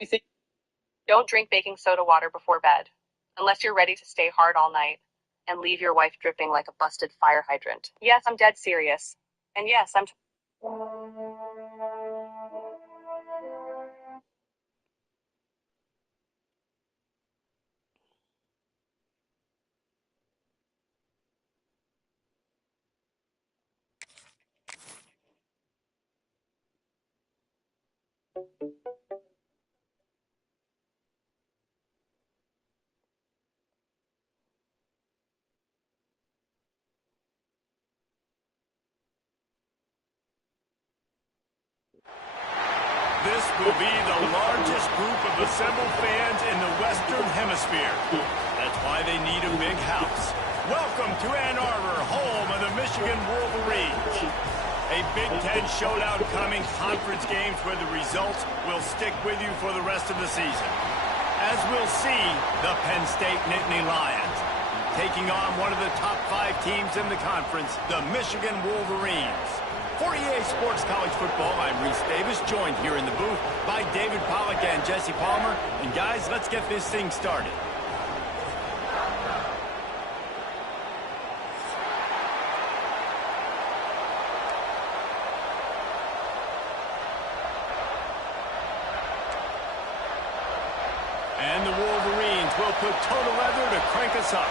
You think don't drink baking soda water before bed, unless you're ready to stay hard all night and leave your wife dripping like a busted fire hydrant. Yes, I'm dead serious. And yes, I'm This will be the largest group of assembled fans in the Western Hemisphere. That's why they need a big house. Welcome to Ann Arbor, home of the Michigan Wolverines. A Big Ten showdown coming, conference games where the results will stick with you for the rest of the season. As we'll see, the Penn State Nittany Lions taking on one of the top 5 teams in the conference, the Michigan Wolverines. For EA Sports College Football, I'm Reese Davis, joined here in the booth by David Pollack and Jesse Palmer. And guys, let's get this thing started. And the Wolverines will put total leather to crank us up.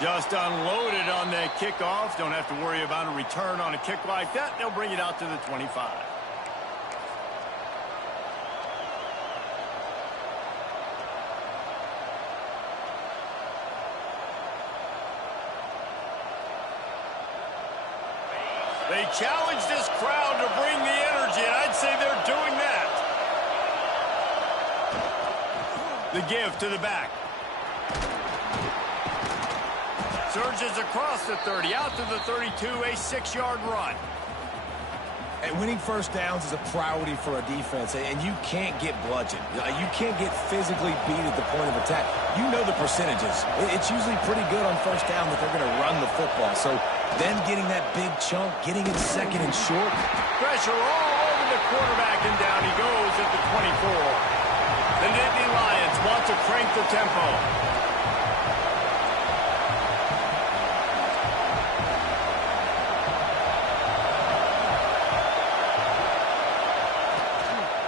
Just unloaded on that kickoff. Don't have to worry about a return on a kick like that. They'll bring it out to the 25. They challenge this crowd to bring the energy, and I'd say they're doing that. The give to the back. Surges across the 30, out to the 32, a 6-yard run. And winning first downs is a priority for a defense, and you can't get bludgeoned. You can't get physically beat at the point of attack. You know the percentages. It's usually pretty good on first down that they're going to run the football. So then getting that big chunk, getting it second and short. Pressure all over the quarterback, and down he goes at the 24. The Nittany Lions want to crank the tempo.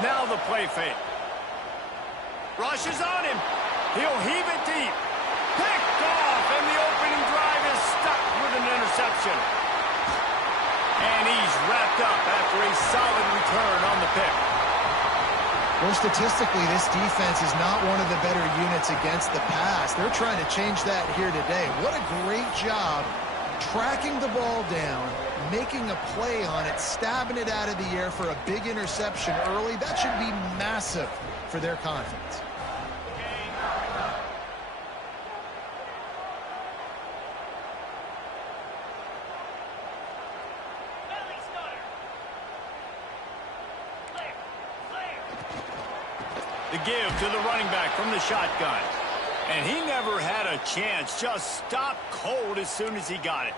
Now the play fake. Rushes on him. He'll heave it deep. Picked off, and the opening drive is stuck with an interception. And he's wrapped up after a solid return on the pick. Well, statistically, this defense is not one of the better units against the pass. They're trying to change that here today. What a great job tracking the ball down, making a play on it, stabbing it out of the air for a big interception early. That should be massive for their confidence. The give to the running back from the shotgun. And he never had a chance, just stopped cold as soon as he got it.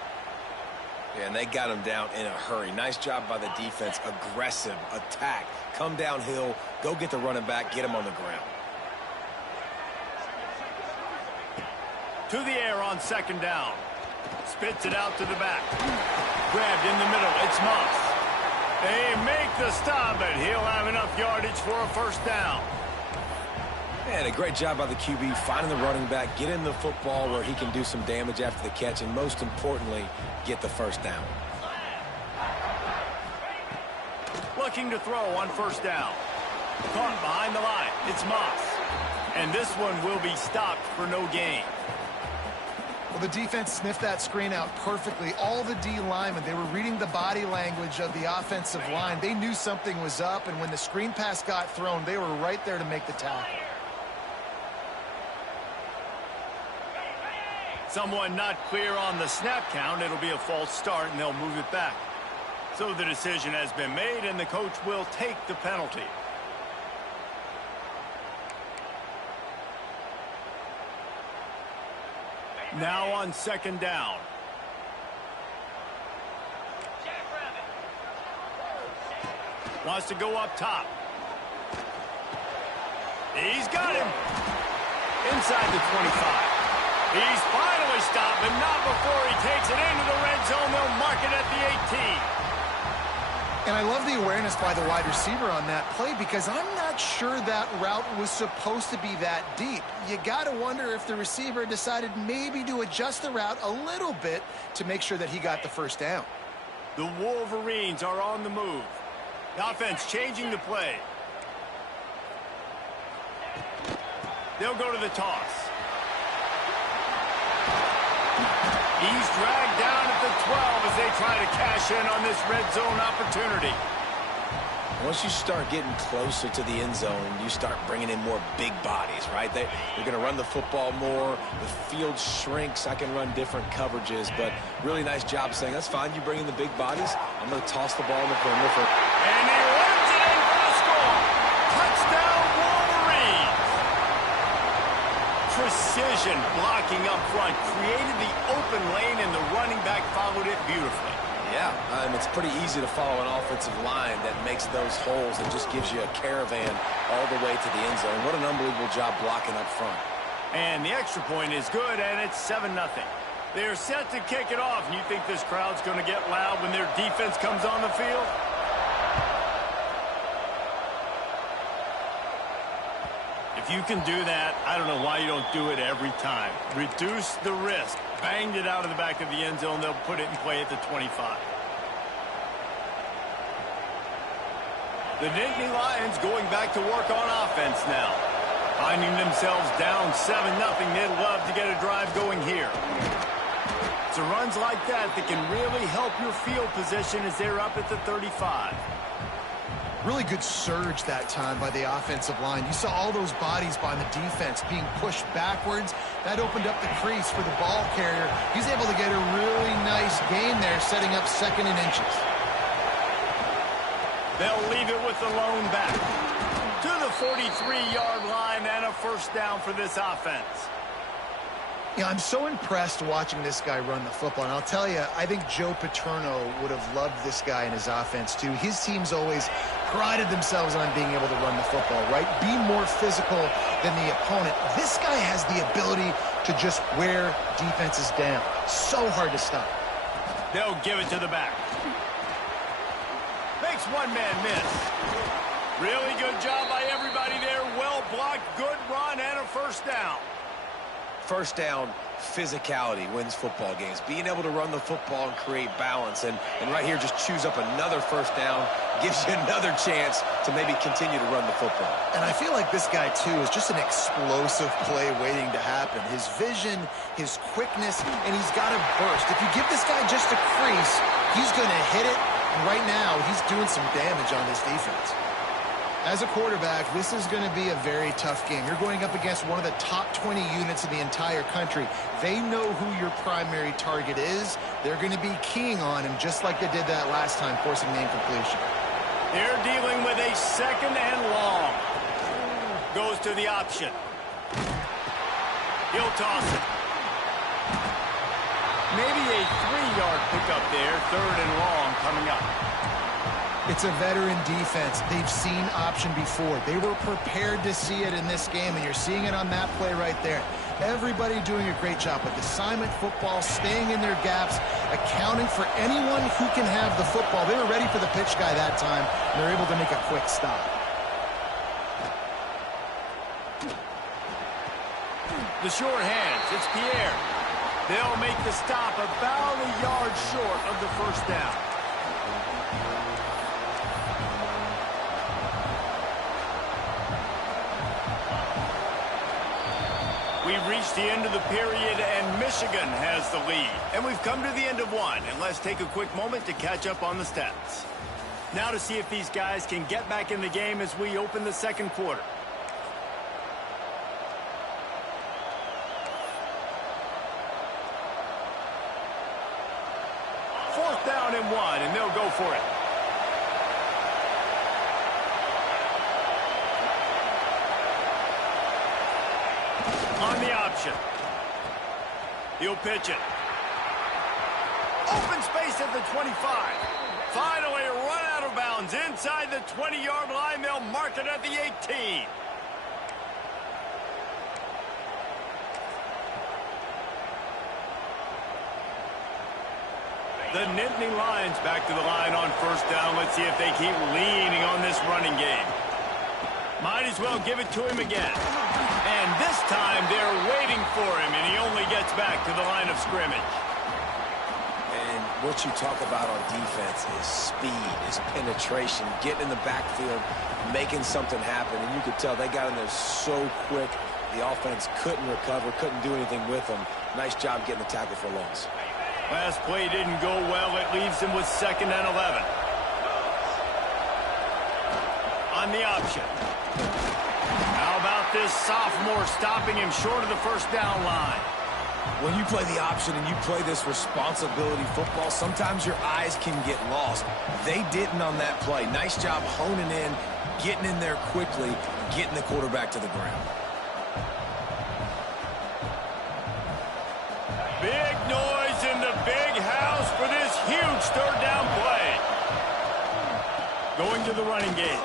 Yeah, and they got him down in a hurry. Nice job by the defense. Aggressive attack. Come downhill, go get the running back, get him on the ground. To the air on second down. Spits it out to the back. Grabbed in the middle. It's Moss. They make the stop, but he'll have enough yardage for a first down. And a great job by the QB finding the running back, getting the football where he can do some damage after the catch, and most importantly, get the first down. Looking to throw on first down. Caught behind the line. It's Moss. And this one will be stopped for no gain. Well, the defense sniffed that screen out perfectly. All the D linemen, they were reading the body language of the offensive line. They knew something was up, and when the screen pass got thrown, they were right there to make the tackle. Someone not clear on the snap count. It'll be a false start, and they'll move it back. So the decision has been made, and the coach will take the penalty. Now on second down. Wants to go up top. He's got him. Inside the 25. He's finally stopped, but not before he takes it into the red zone. They'll mark it at the 18. And I love the awareness by the wide receiver on that play because I'm not sure that route was supposed to be that deep. You got to wonder if the receiver decided maybe to adjust the route a little bit to make sure that he got the first down. The Wolverines are on the move. The offense changing the play. They'll go to the toss. He's dragged down at the 12 as they try to cash in on this red zone opportunity. Once you start getting closer to the end zone, you start bringing in more big bodies, right? They're going to run the football more. The field shrinks. I can run different coverages, but really nice job saying, that's fine. You bring in the big bodies. I'm going to toss the ball in the perimeter for... And he runs it in for the score. Touchdown, Wolverines. Precision blocking up front created the open lane, and the running back followed it beautifully. Yeah, it's pretty easy to follow an offensive line that makes those holes and just gives you a caravan all the way to the end zone. What an unbelievable job blocking up front. And the extra point is good, and it's 7-0. They're set to kick it off, and you think this crowd's going to get loud when their defense comes on the field? If you can do that, I don't know why you don't do it every time. Reduce the risk. Banged it out of the back of the end zone. They'll put it in play at the 25. The Nittany Lions going back to work on offense now. Finding themselves down 7-0. They'd love to get a drive going here. It's runs like that that can really help your field position as they're up at the 35. Really good surge that time by the offensive line. You saw all those bodies by the defense being pushed backwards. That opened up the crease for the ball carrier. He's able to get a really nice gain there, setting up 2nd and inches. They'll leave it with the lone back. To the 43-yard line and a first down for this offense. Yeah, I'm so impressed watching this guy run the football. And I'll tell you, I think Joe Paterno would have loved this guy in his offense, too. His teams always prided themselves on being able to run the football, right? Be more physical than the opponent. This guy has the ability to just wear defenses down. So hard to stop. They'll give it to the back. Makes one man miss. Really good job by everybody there. Well blocked, good run, and a first down. First down, physicality wins football games. Being able to run the football and create balance. And right here, just choose up another first down, gives you another chance to maybe continue to run the football. And I feel like this guy, too, is just an explosive play waiting to happen. His vision, his quickness, and he's got a burst. If you give this guy just a crease, he's going to hit it. And right now, he's doing some damage on this defense. As a quarterback, this is going to be a very tough game. You're going up against one of the top 20 units in the entire country. They know who your primary target is. They're going to be keying on him just like they did that last time, forcing the incompletion. They're dealing with a 2nd and long. Goes to the option. He'll toss it. Maybe a 3-yard pickup there. 3rd and long coming up. It's a veteran defense. They've seen option before. They were prepared to see it in this game, and you're seeing it on that play right there. Everybody doing a great job with assignment football, staying in their gaps, accounting for anyone who can have the football. They were ready for the pitch guy that time, and they're able to make a quick stop. The short hands, it's Pierre. They'll make the stop about a yard short of the first down. We've reached the end of the period, and Michigan has the lead. And we've come to the end of one, and let's take a quick moment to catch up on the stats. Now to see if these guys can get back in the game as we open the second quarter. Fourth down and 1, and they'll go for it. On the option. He'll pitch it. Open space at the 25. Finally run out of bounds downs inside the 20-yard line. They'll mark it at the 18. The Nittany Lions back to the line on first down. Let's see if they keep leaning on this running game. Might as well give it to him again. And this time they're waiting for him, and he only gets back to the line of scrimmage. And what you talk about on defense is speed, is penetration, getting in the backfield, making something happen. And you could tell they got in there so quick. The offense couldn't recover, couldn't do anything with them. Nice job getting the tackle for loss. Last play didn't go well. It leaves him with 2nd and 11. On the option. How about this sophomore stopping him short of the first down line? When you play the option and you play this responsibility football, sometimes your eyes can get lost. They didn't on that play. Nice job honing in, getting in there quickly, getting the quarterback to the ground. Big noise in the big house for this huge 3rd down play. Going to the running game.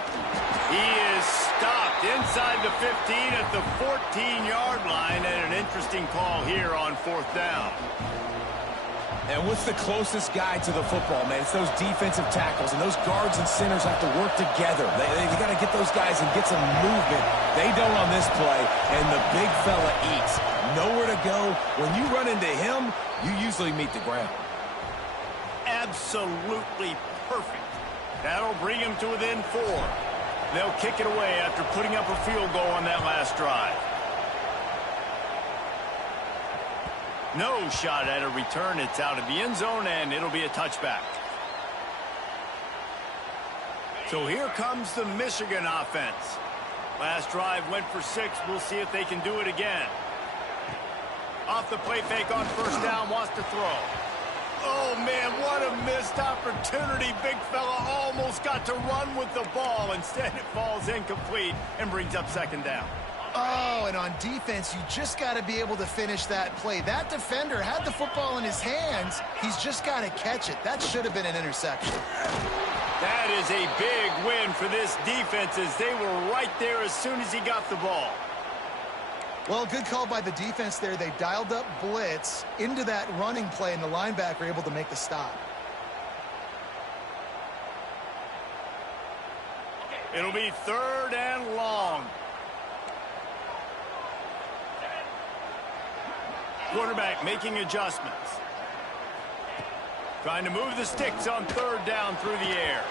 He is stopped inside the 15 at the 14-yard line, and an interesting call here on 4th down. And what's the closest guy to the football, man? It's those defensive tackles, and those guards and centers have to work together. They got to get those guys and get some movement. They don't on this play, and the big fella eats. Nowhere to go. When you run into him, you usually meet the ground. Absolutely perfect. That'll bring him to within 4. They'll kick it away after putting up a field goal on that last drive. No shot at a return. It's out of the end zone, and it'll be a touchback. So here comes the Michigan offense. Last drive went for 6. We'll see if they can do it again. Off the play fake on first down, wants to throw. Oh, man, what a missed opportunity. Big fella almost got to run with the ball. Instead, it falls incomplete and brings up 2nd down. Oh, and on defense, you just got to be able to finish that play. That defender had the football in his hands. He's just got to catch it. That should have been an interception. That is a big win for this defense, as they were right there as soon as he got the ball. Well, good call by the defense there. They dialed up blitz into that running play, and the linebacker able to make the stop. It'll be 3rd and long. Quarterback making adjustments. Trying to move the sticks on 3rd down through the air.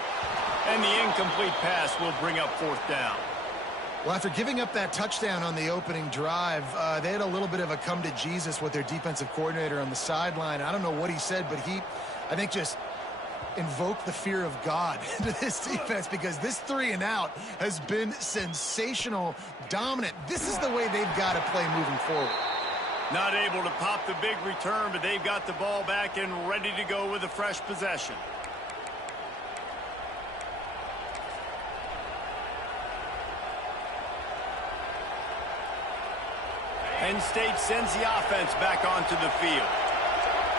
And the incomplete pass will bring up 4th down. Well, after giving up that touchdown on the opening drive, they had a little bit of a come to Jesus with their defensive coordinator on the sideline. I don't know what he said, but he, I think, just invoked the fear of God into this defense, because this 3 and out has been sensational, dominant. This is the way they've got to play moving forward. Not able to pop the big return, but they've got the ball back and ready to go with a fresh possession. Penn State sends the offense back onto the field.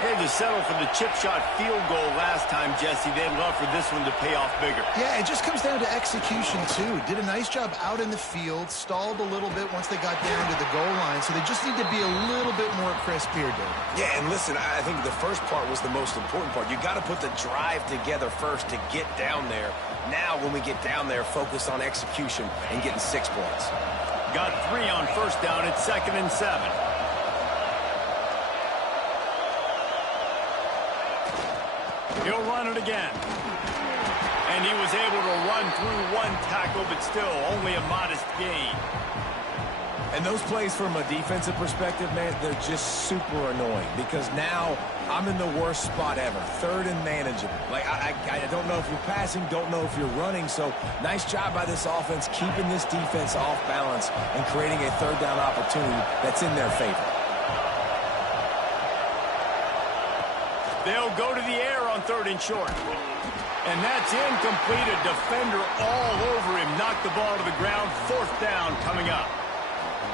They had to settle for the chip shot field goal last time, Jesse. They'd love for this one to pay off bigger. Yeah, it just comes down to execution, too. Did a nice job out in the field, stalled a little bit once they got down to the goal line, so they just need to be a little bit more crisp here, David. Yeah, and listen, I think the first part was the most important part. You got to put the drive together first to get down there. Now, when we get down there, focus on execution and getting 6 points. Got 3 on first down. It's 2nd and 7. He'll run it again. And he was able to run through 1 tackle, but still only a modest gain. And those plays from a defensive perspective, man, they're just super annoying, because now I'm in the worst spot ever, 3rd and manageable. Like, I don't know if you're passing, don't know if you're running, so nice job by this offense keeping this defense off balance and creating a 3rd down opportunity that's in their favor. They'll go to the air on 3rd and short. And that's incomplete. A defender all over him. Knocked the ball to the ground. 4th down coming up.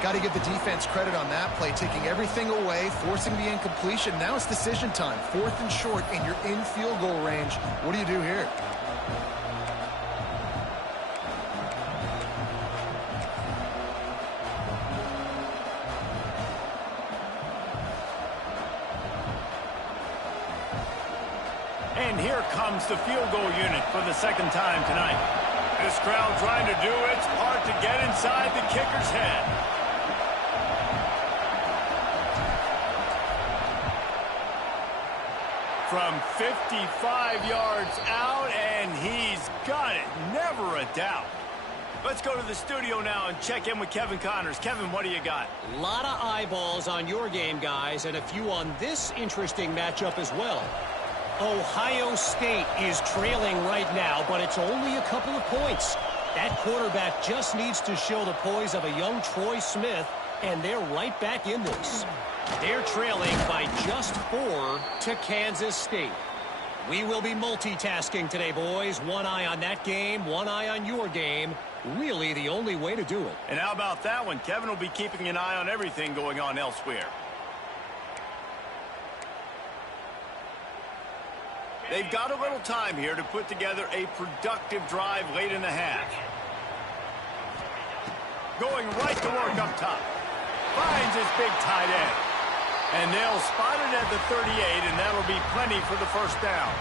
Got to give the defense credit on that play, taking everything away, forcing the incompletion. Now it's decision time. 4th and short, and you're in field goal range. What do you do here? here comes the field goal unit for the second time tonight. This crowd trying to do its part to get inside the kicker's head. From 55 yards out, and he's got it. Never a doubt. Let's go to the studio now and check in with Kevin Connors. Kevin, what do you got? A lot of eyeballs on your game, guys, and a few on this interesting matchup as well. Ohio State is trailing right now, but it's only a couple of points. That quarterback just needs to show the poise of a young Troy Smith, and they're right back in this. They're trailing by just 4 to Kansas State. We will be multitasking today, boys. One eye on that game, one eye on your game. Really the only way to do it. And how about that one? Kevin will be keeping an eye on everything going on elsewhere. They've got a little time here to put together a productive drive late in the half. Going right to work up top. Finds his big tight end. And they'll spot it at the 38, and that'll be plenty for the first down.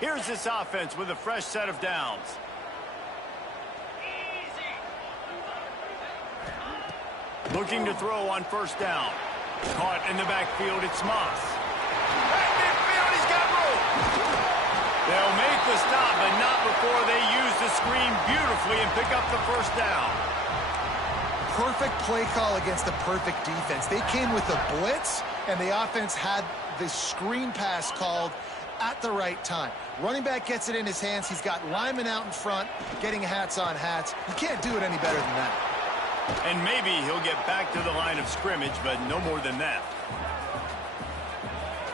Here's this offense with a fresh set of downs. Looking to throw on first down. Caught in the backfield, it's Moss. Back midfield, he's got room. They'll make the stop, but not before they use the screen beautifully and pick up the first down. Perfect play call against the perfect defense. They came with a blitz, and the offense had the screen pass called at the right time. Running back gets it in his hands. He's got linemen out in front, getting hats on hats. You can't do it any better than that. And maybe he'll get back to the line of scrimmage, but no more than that.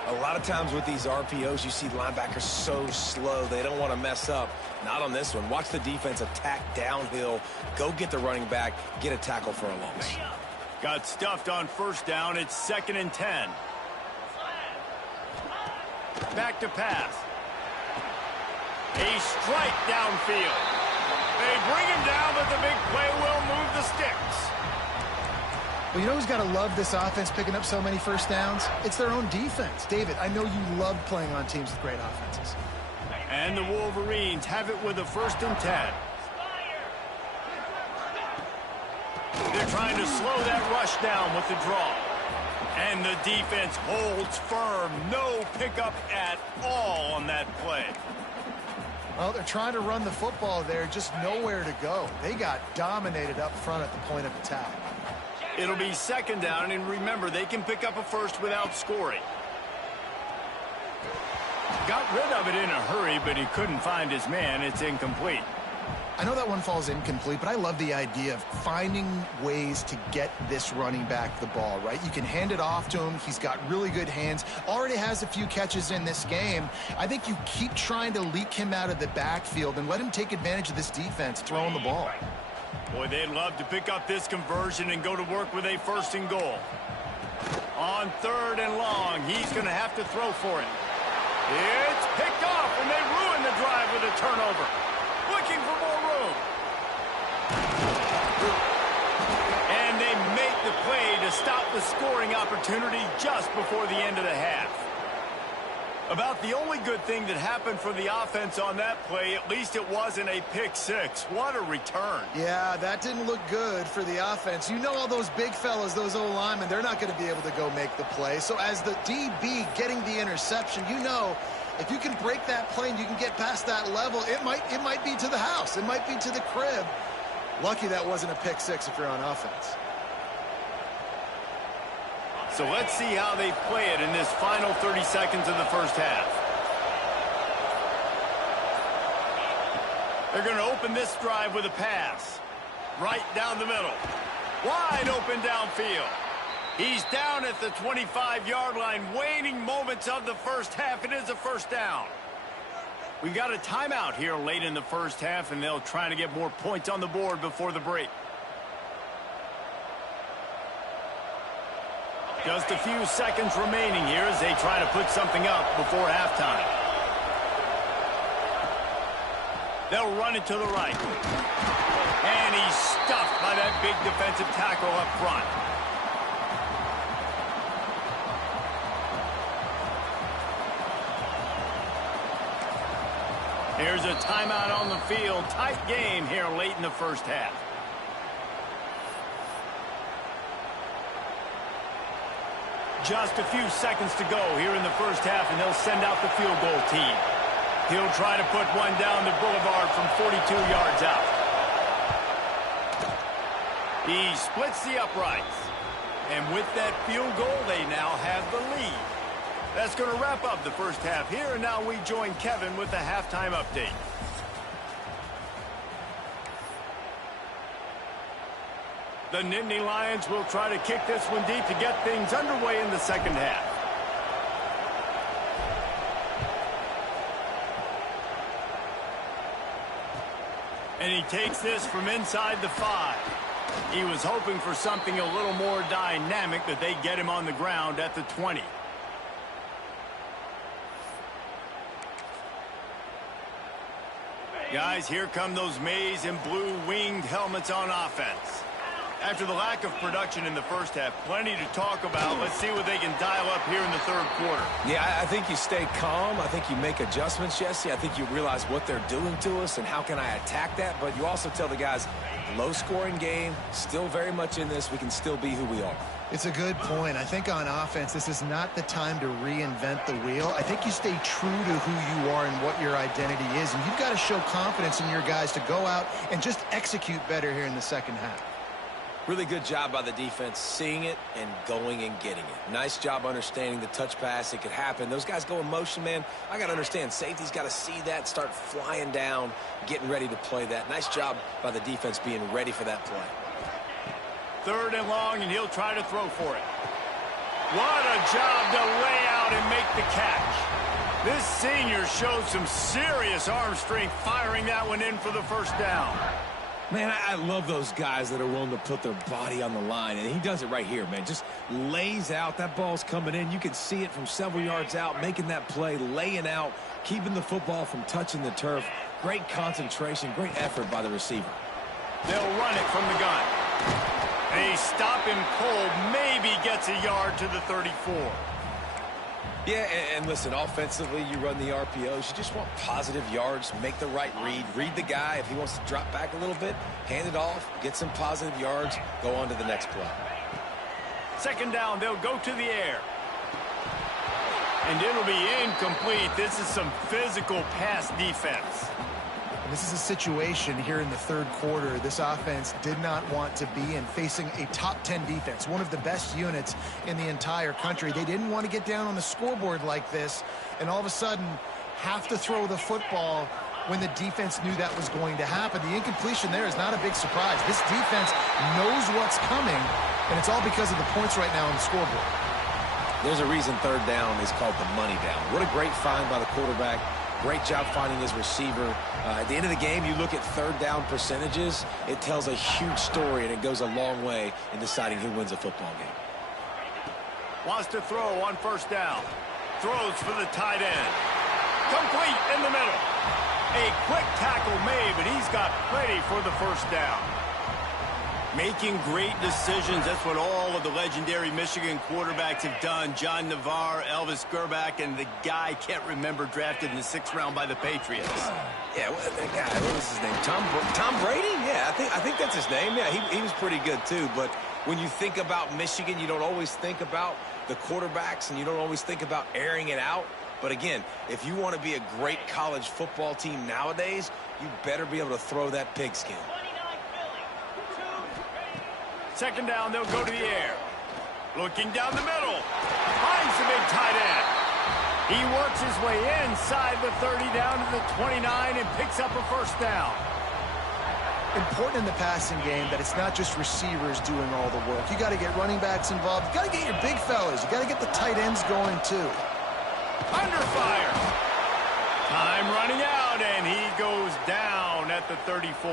A lot of times with these RPOs, you see linebackers so slow, they don't want to mess up. Not on this one. Watch the defense attack downhill, go get the running back, get a tackle for a loss. Got stuffed on first down. It's 2nd and 10. Back to pass. A strike downfield. They bring him down, but the big play will move the sticks. Well, you know who's got to love this offense picking up so many first downs? It's their own defense. David, I know you love playing on teams with great offenses. And the Wolverines have it with a 1st and 10. They're trying to slow that rush down with the draw. And the defense holds firm. No pickup at all on that play. Well, they're trying to run the football there, just nowhere to go. They got dominated up front at the point of attack. It'll be 2nd down, and remember, they can pick up a first without scoring. Got rid of it in a hurry, but he couldn't find his man. It's incomplete. I know that one falls incomplete, but I love the idea of finding ways to get this running back the ball, right? You can hand it off to him. He's got really good hands. Already has a few catches in this game. I think you keep trying to leak him out of the backfield and let him take advantage of this defense throwing the ball. Boy, they'd love to pick up this conversion and go to work with a 1st and goal. On 3rd and long, he's going to have to throw for it. It's picked off, and they ruin the drive with a turnover. Looking for more room. And they make the play to stop the scoring opportunity just before the end of the half. About the only good thing that happened for the offense on that play, at least it wasn't a pick six. What a return. Yeah, that didn't look good for the offense. You know all those big fellas, those old linemen, they're not going to be able to go make the play. So as the DB getting the interception, you know if you can break that play and you can get past that level, it might be to the house. It might be to the crib. Lucky that wasn't a pick six if you're on offense. So let's see how they play it in this final 30 seconds of the first half. They're going to open this drive with a pass. Right down the middle. Wide open downfield. He's down at the 25-yard line. Waning moments of the first half. It is a first down. We've got a timeout here late in the first half, and they'll try to get more points on the board before the break. Just a few seconds remaining here as they try to put something up before halftime. They'll run it to the right. And he's stuffed by that big defensive tackle up front. Here's a timeout on the field. Tight game here late in the first half. Just a few seconds to go here in the first half, and they'll send out the field goal team. He'll try to put one down the boulevard from 42 yards out. He splits the uprights. And with that field goal, they now have the lead. That's going to wrap up the first half here, and now we join Kevin with the halftime update. The Nittany Lions will try to kick this one deep to get things underway in the second half. And he takes this from inside the 5. He was hoping for something a little more dynamic, but they get him on the ground at the 20. Guys, here come those maize and blue winged helmets on offense. After the lack of production in the first half, plenty to talk about. Let's see what they can dial up here in the third quarter. Yeah, I think you stay calm. I think you make adjustments, Jesse. I think you realize what they're doing to us and how can I attack that. But you also tell the guys, low-scoring game, still very much in this. We can still be who we are. It's a good point. I think on offense, this is not the time to reinvent the wheel. I think you stay true to who you are and what your identity is. And you've got to show confidence in your guys to go out and just execute better here in the second half. Really good job by the defense, seeing it and going and getting it. Nice job understanding the touch pass. It could happen. Those guys go in motion, man. I got to understand, safety's got to see that, start flying down, getting ready to play that. Nice job by the defense being ready for that play. Third and long, and he'll try to throw for it. What a job to lay out and make the catch. This senior showed some serious arm strength firing that one in for the first down. Man, I love those guys that are willing to put their body on the line, and he does it right here, man. Just lays out. That ball's coming in. You can see it from several yards out, making that play, laying out, keeping the football from touching the turf. Great concentration, great effort by the receiver. They'll run it from the gun. They stop him cold, maybe gets a yard to the 34. Yeah, and listen, offensively, you run the RPOs. You just want positive yards, make the right read. Read the guy. If he wants to drop back a little bit, hand it off, get some positive yards, go on to the next play. Second down, they'll go to the air. And it'll be incomplete. This is some physical pass defense. This is a situation here in the third quarter this offense did not want to be in, facing a top 10 defense, one of the best units in the entire country. They didn't want to get down on the scoreboard like this and all of a sudden have to throw the football when the defense knew that was going to happen. The incompletion there is not a big surprise. This defense knows what's coming, and it's all because of the points right now on the scoreboard. There's a reason third down is called the money down. What a great find by the quarterback. Great job finding his receiver. At the end of the game, you look at third down percentages. It tells a huge story, and it goes a long way in deciding who wins a football game. Wants to throw on first down. Throws for the tight end. Complete in the middle. A quick tackle made, but he's got plenty for the first down. Making great decisions. That's what all of the legendary Michigan quarterbacks have done. John Navarre, Elvis Gerbach, and the guy, can't remember, drafted in the 6th round by the Patriots. Yeah, well, that guy, what was his name? Tom Brady? Yeah, I think that's his name. Yeah, he was pretty good too. But when you think about Michigan, you don't always think about the quarterbacks, and you don't always think about airing it out. But again, if you want to be a great college football team nowadays, you better be able to throw that pigskin. Second down, they'll go to the air. Looking down the middle. Finds the big tight end. He works his way inside the 30 down to the 29 and picks up a first down. Important in the passing game that it's not just receivers doing all the work. You got to get running backs involved. You got to get your big fellas. You got to get the tight ends going too. Under fire. Time running out, and he goes down at the 34.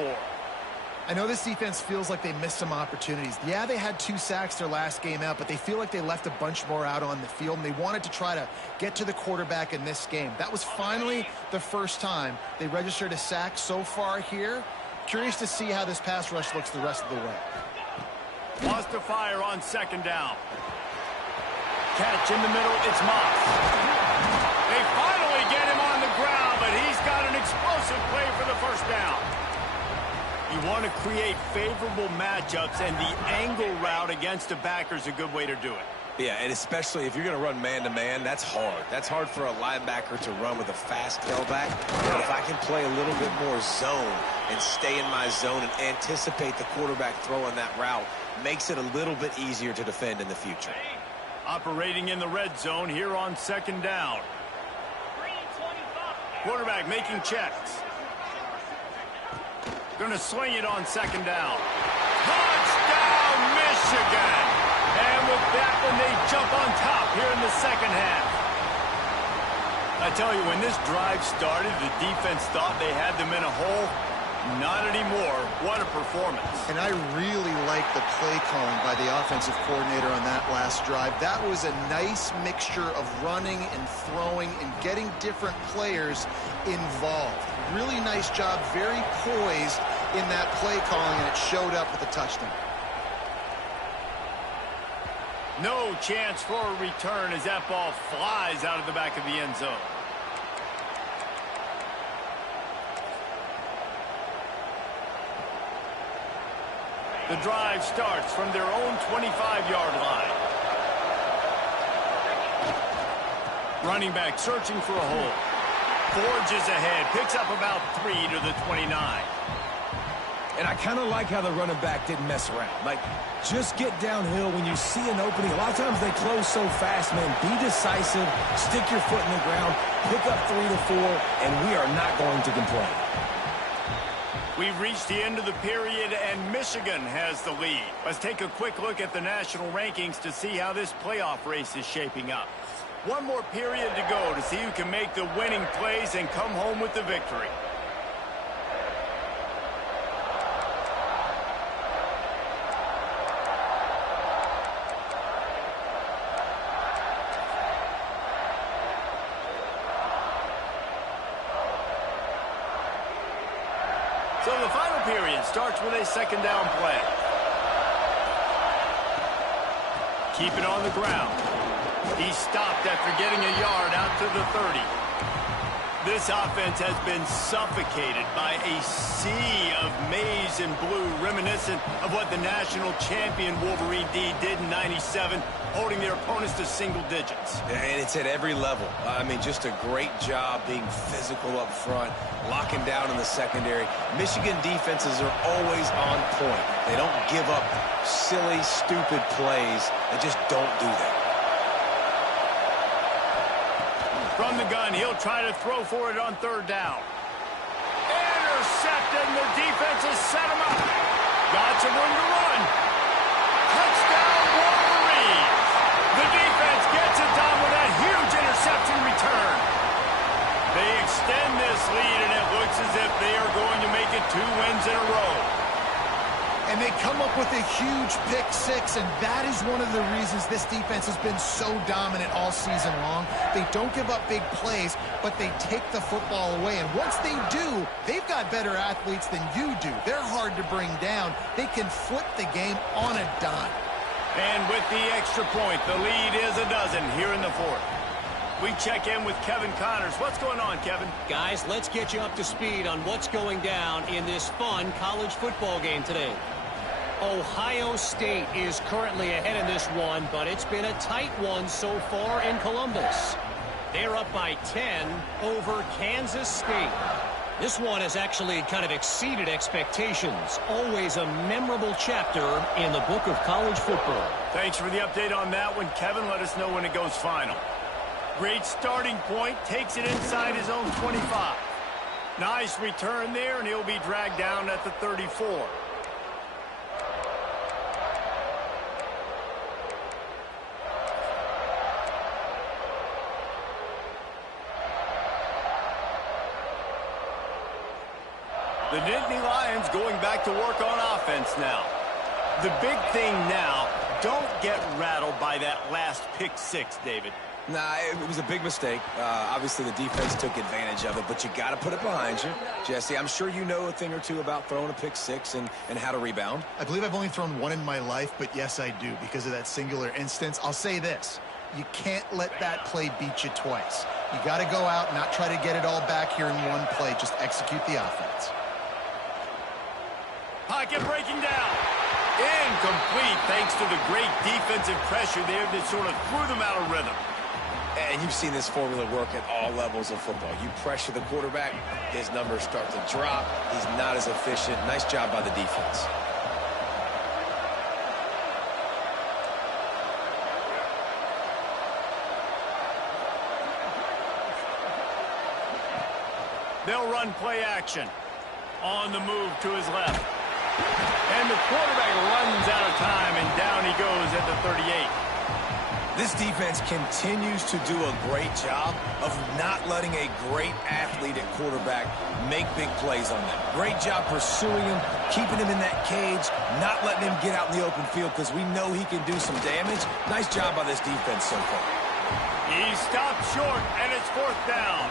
I know this defense feels like they missed some opportunities. Yeah, they had 2 sacks their last game out, but they feel like they left a bunch more out on the field, and they wanted to try to get to the quarterback in this game. That was finally the first time they registered a sack so far here. Curious to see how this pass rush looks the rest of the way. Wants to fire on second down. Catch in the middle, it's Moss. They finally get him on the ground, but he's got an explosive play for the first down. You want to create favorable matchups, and the angle route against a backer is a good way to do it. Yeah, and especially if you're going to run man-to-man, that's hard. That's hard for a linebacker to run with a fast tailback. But if I can play a little bit more zone and stay in my zone and anticipate the quarterback throwing that route, makes it a little bit easier to defend in the future. Operating in the red zone here on second down. Quarterback making checks. Going to sling it on second down. Touchdown, Michigan! And with that one, they jump on top here in the second half. I tell you, when this drive started, the defense thought they had them in a hole. Not anymore. What a performance. And I really like the play calling by the offensive coordinator on that last drive. That was a nice mixture of running and throwing and getting different players involved. Really nice job, very poised in that play calling, and it showed up with a touchdown. No chance for a return as that ball flies out of the back of the end zone. The drive starts from their own 25-yard line. Running back searching for a hole. Forges ahead, picks up about 3 to the 29. And I kind of like how the running back didn't mess around. Like, just get downhill when you see an opening. A lot of times they close so fast, man. Be decisive, stick your foot in the ground, pick up 3 to 4, and we are not going to complain. We've reached the end of the period, and Michigan has the lead. Let's take a quick look at the national rankings to see how this playoff race is shaping up. One more period to go to see who can make the winning plays and come home with the victory. So the final period starts with a second down play. Keep it on the ground. He stopped after getting a yard out to the 30. This offense has been suffocated by a sea of maize and blue, reminiscent of what the national champion Wolverine D did in '97, holding their opponents to single digits. And it's at every level. I mean, just a great job being physical up front, locking down in the secondary. Michigan defenses are always on point. They don't give up silly, stupid plays. They just don't do that. From the gun, he'll try to throw for it on third down. Intercepted, and the defense has set him up. Got some room to run. Touchdown, Wolverines. The defense gets it done with that huge interception return. They extend this lead, and it looks as if they are going to make it 2 wins in a row. And they come up with a huge pick six, and that is one of the reasons this defense has been so dominant all season long. They don't give up big plays, but they take the football away. And once they do, they've got better athletes than you do. They're hard to bring down. They can flip the game on a dime. And with the extra point, the lead is a dozen here in the fourth. We check in with Kevin Connors. What's going on, Kevin? Guys, let's get you up to speed on what's going down in this fun college football game today. Ohio State is currently ahead in this one, but it's been a tight one so far in Columbus. They're up by 10 over Kansas State. This one has actually kind of exceeded expectations. Always a memorable chapter in the book of college football. Thanks for the update on that one, Kevin. Let us know when it goes final. Great starting point. Takes it inside his own 25. Nice return there, and he'll be dragged down at the 34. The Nittany Lions going back to work on offense now. The big thing now, don't get rattled by that last pick six, David. Nah, it was a big mistake. Obviously, the defense took advantage of it, but you got to put it behind you. Jesse, I'm sure you know a thing or two about throwing a pick six and how to rebound. I believe I've only thrown one in my life, but yes, I do because of that singular instance. I'll say this. You can't let that play beat you twice. You got to go out and not try to get it all back here in one play. Just execute the offense. Pocket breaking down. Incomplete thanks to the great defensive pressure there that sort of threw them out of rhythm. And you've seen this formula work at all levels of football. You pressure the quarterback, his numbers start to drop. He's not as efficient. Nice job by the defense. They'll run play action. On the move to his left. And the quarterback runs out of time, and down he goes at the 38. This defense continues to do a great job of not letting a great athlete at quarterback make big plays on them. Great job pursuing him, keeping him in that cage, not letting him get out in the open field because we know he can do some damage. Nice job by this defense so far. He stopped short, and it's fourth down.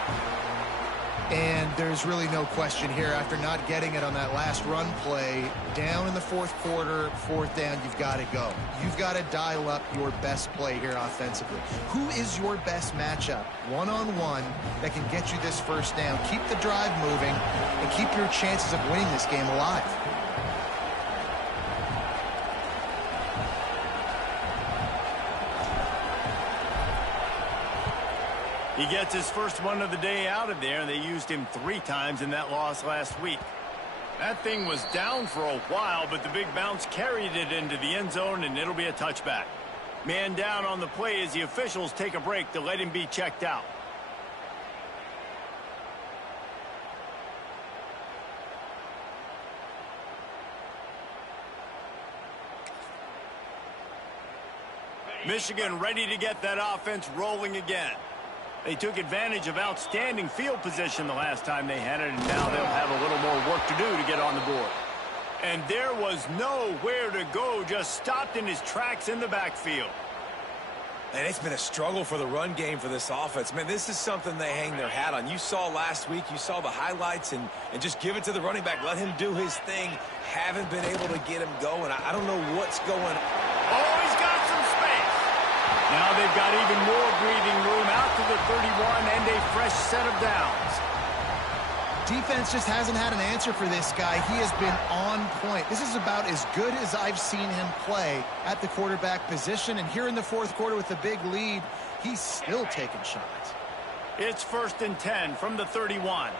And there's really no question here. After not getting it on that last run play, down in the fourth quarter, fourth down, you've got to go. You've got to dial up your best play here offensively. Who is your best matchup, one-on-one, that can get you this first down? Keep the drive moving and keep your chances of winning this game alive. He gets his first one of the day out of there, and they used him 3 times in that loss last week. That thing was down for a while, but the big bounce carried it into the end zone, and it'll be a touchback. Man down on the play as the officials take a break to let him be checked out. Michigan ready to get that offense rolling again. They took advantage of outstanding field position the last time they had it, and now they'll have a little more work to do to get on the board. And there was nowhere to go, just stopped in his tracks in the backfield. And it's been a struggle for the run game for this offense. Man, this is something they hang their hat on. You saw last week, you saw the highlights, and just give it to the running back. Let him do his thing. Haven't been able to get him going. I don't know what's going on. Oh, he's got some space. Now they've got even more breathing room out to the 31 and a fresh set of downs. Defense just hasn't had an answer for this guy. He has been on point. This is about as good as I've seen him play at the quarterback position. And here in the fourth quarter with a big lead, he's still taking shots. It's 1st and 10 from the 31.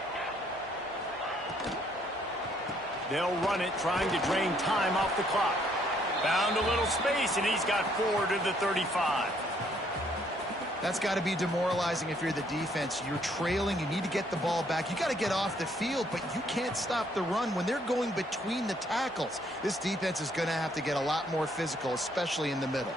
They'll run it, trying to drain time off the clock. Found a little space, and he's got 4 to the 35. That's got to be demoralizing if you're the defense. You're trailing. You need to get the ball back. You got to get off the field, but you can't stop the run when they're going between the tackles. This defense is going to have to get a lot more physical, especially in the middle.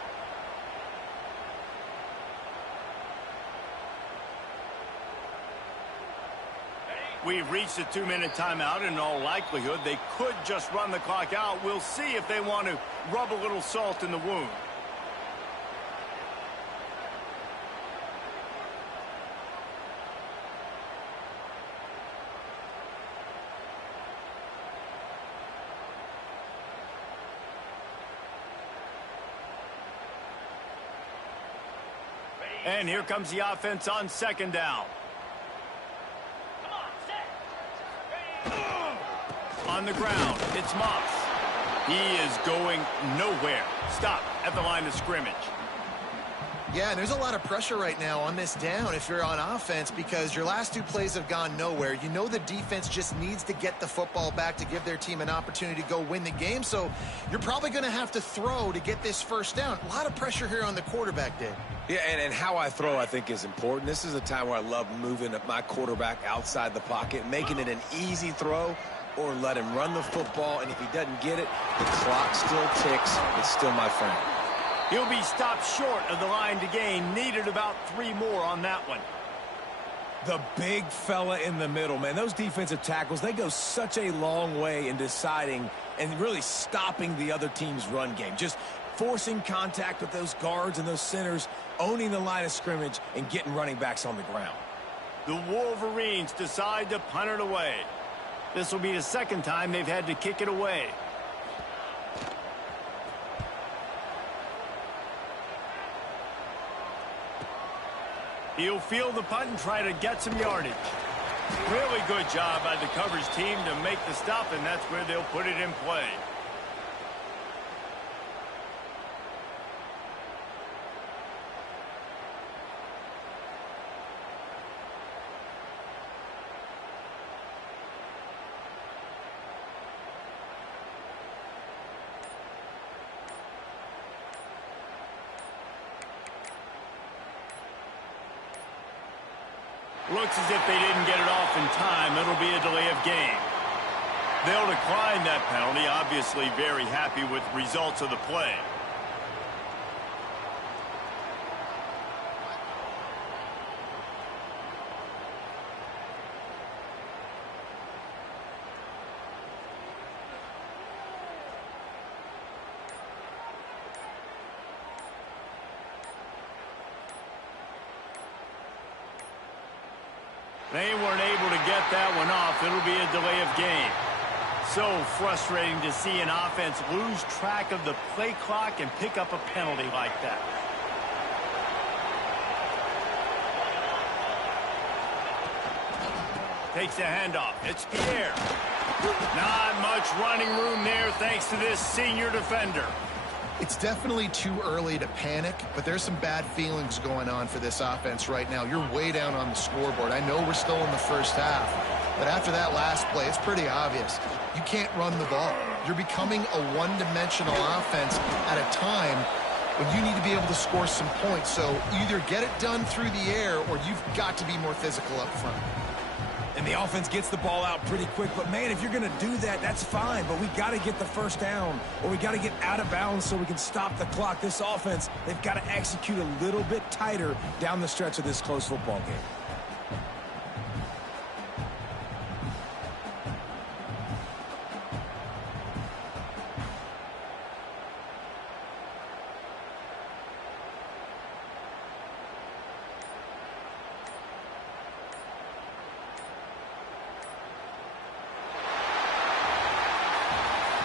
We've reached a 2-minute timeout. In all likelihood, they could just run the clock out. We'll see if they want to rub a little salt in the wound. And here comes the offense on 2nd down. On the ground, it's Moss. He is going nowhere. Stop at the line of scrimmage. Yeah, and there's a lot of pressure right now on this down if you're on offense because your last 2 plays have gone nowhere. You know the defense just needs to get the football back to give their team an opportunity to go win the game, so you're probably going to have to throw to get this first down. A lot of pressure here on the quarterback, Dave. Yeah, and how I throw, I think, is important. This is a time where I love moving my quarterback outside the pocket, making it an easy throw, or let him run the football, and if he doesn't get it, the clock still ticks. It's still my friend. He'll be stopped short of the line to gain. Needed about 3 more on that one. The big fella in the middle, man. Those defensive tackles, they go such a long way in deciding and really stopping the other team's run game. Just forcing contact with those guards and those centers, owning the line of scrimmage, and getting running backs on the ground. The Wolverines decide to punt it away. This will be the second time they've had to kick it away. He'll field the punt and try to get some yardage. Really good job by the coverage team to make the stop, and that's where they'll put it in play. Looks as if they didn't get it off in time. It'll be a delay of game. They'll decline that penalty, obviously very happy with the results of the play. They weren't able to get that one off. It'll be a delay of game. So frustrating to see an offense lose track of the play clock and pick up a penalty like that. Takes the handoff. It's Pierre. Not much running room there thanks to this senior defender. It's definitely too early to panic, but there's some bad feelings going on for this offense right now. You're way down on the scoreboard. I know we're still in the first half, but after that last play, it's pretty obvious. You can't run the ball. You're becoming a one-dimensional offense at a time when you need to be able to score some points. So either get it done through the air or you've got to be more physical up front. And the offense gets the ball out pretty quick. But, man, if you're going to do that, that's fine. But we got to get the first down, or we got to get out of bounds so we can stop the clock. This offense, they've got to execute a little bit tighter down the stretch of this close football game.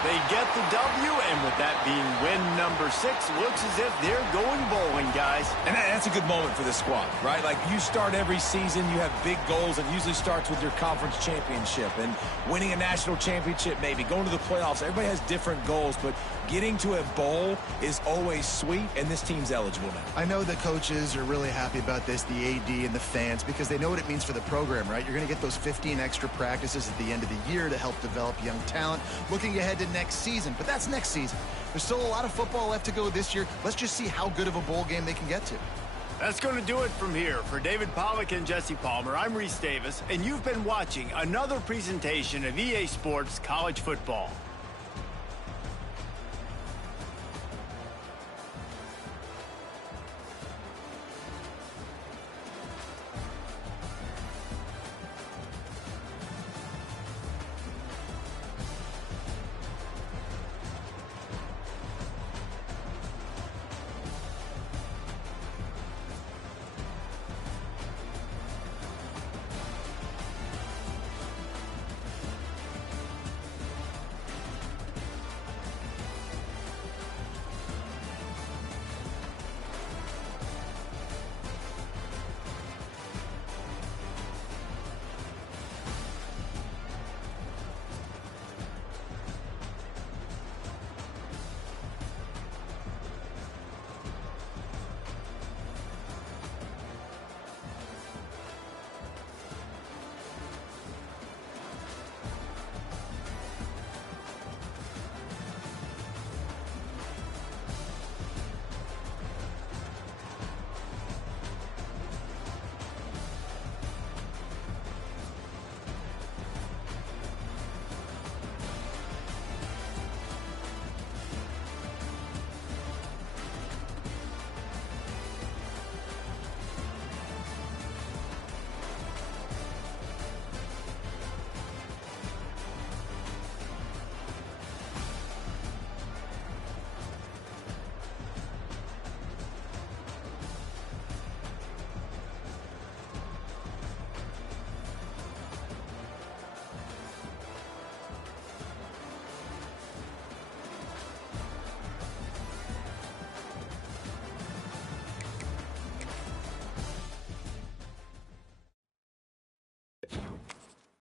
They get the W, and with that being win number 6, looks as if they're going bowling, guys. And that's a good moment for this squad, right? Like, you start every season, you have big goals. It usually starts with your conference championship and winning a national championship, maybe going to the playoffs. Everybody has different goals, but getting to a bowl is always sweet, and this team's eligible now. I know the coaches are really happy about this, the AD and the fans, because they know what it means for the program, right? You're going to get those 15 extra practices at the end of the year to help develop young talent, looking ahead to next season. But that's next season. There's still a lot of football left to go this year. Let's just see how good of a bowl game they can get to. That's going to do it from here. For David Pollack and Jesse Palmer, I'm Reese Davis, and you've been watching another presentation of EA Sports College Football.